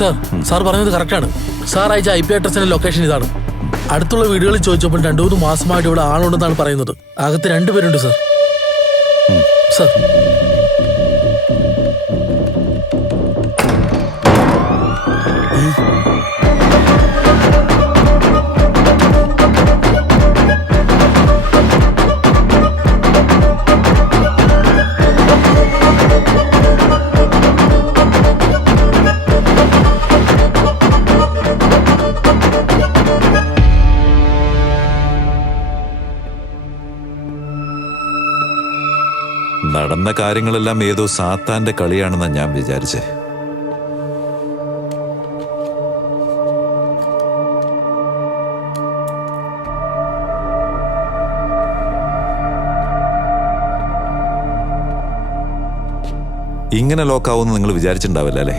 Sir sir പറഞ്ഞത് കറക്റ്റാണ്. Sir അയച്ച IP അഡ്രസ്സിന്റെ ലൊക്കേഷൻ ഇതാണ്. അടുത്തുള്ള വീടുകളിൽ ചോദിച്ചപ്പോൾ 2-3 മാസമായിട്ട് ഇവിടെ ആളുണ്ടെന്നാണ് പറയുന്നത്. അകത്ത് 2 പേരുണ്ട് സാർ. സാർ നടന്ന കാര്യങ്ങളെല്ലാം ഏതോ സാത്താന്റെ കളിയാണെന്നാണ് ഞാൻ വിചാരിച്ചേ. ഇങ്ങനെ ലോക്കാവുമെന്ന് നിങ്ങൾ വിചാരിച്ചിട്ടുണ്ടാവില്ല അല്ലേ?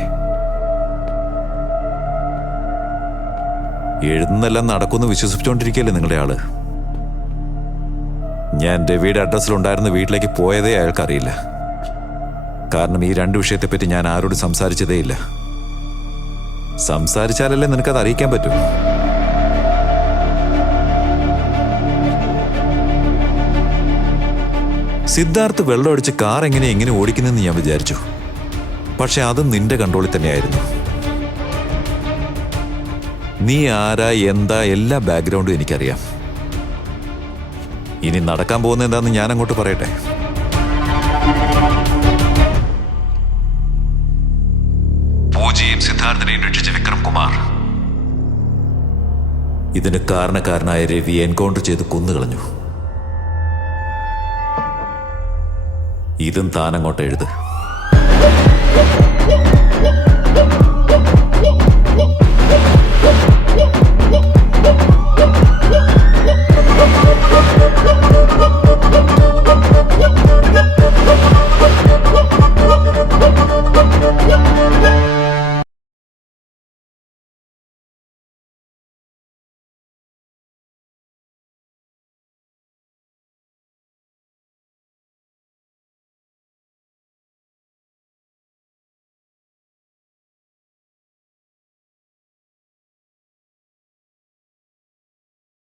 എഴുതുന്നെല്ലാം നടക്കുമെന്ന് വിശ്വസിച്ചുകൊണ്ടിരിക്കുകയല്ലേ നിങ്ങളുടെ ആള്. ഞാൻ രവിയുടെ അഡ്രസ്സിലുണ്ടായിരുന്ന വീട്ടിലേക്ക് പോയതേ അയാൾക്കറിയില്ല. കാരണം ഈ 2 വിഷയത്തെപ്പറ്റി ഞാൻ ആരോടും സംസാരിച്ചതേ ഇല്ല. സംസാരിച്ചാലല്ലേ നിനക്കത് അറിയിക്കാൻ പറ്റൂ. സിദ്ധാർത്ഥ് വെള്ളമടിച്ച് കാർ എങ്ങനെ ഓടിക്കുന്നെന്ന് ഞാൻ വിചാരിച്ചു. പക്ഷെ അതും നിന്റെ കൺട്രോളിൽ തന്നെയായിരുന്നു. നീ ആരാ എന്താ എല്ലാ ബാക്ക്ഗ്രൗണ്ടും എനിക്കറിയാം. ഇനി നടക്കാൻ പോകുന്ന എന്താന്ന് ഞാൻ അങ്ങോട്ട് പറയട്ടെ. പൂജയും സിദ്ധാർത്ഥനെയും രക്ഷിച്ച വിക്രം കുമാർ ഇതിന് കാരണക്കാരനായ രവി എൻകൗണ്ടർ ചെയ്ത് കൊന്നുകളഞ്ഞു. ഇതും താനങ്ങോട്ട് എഴുത്.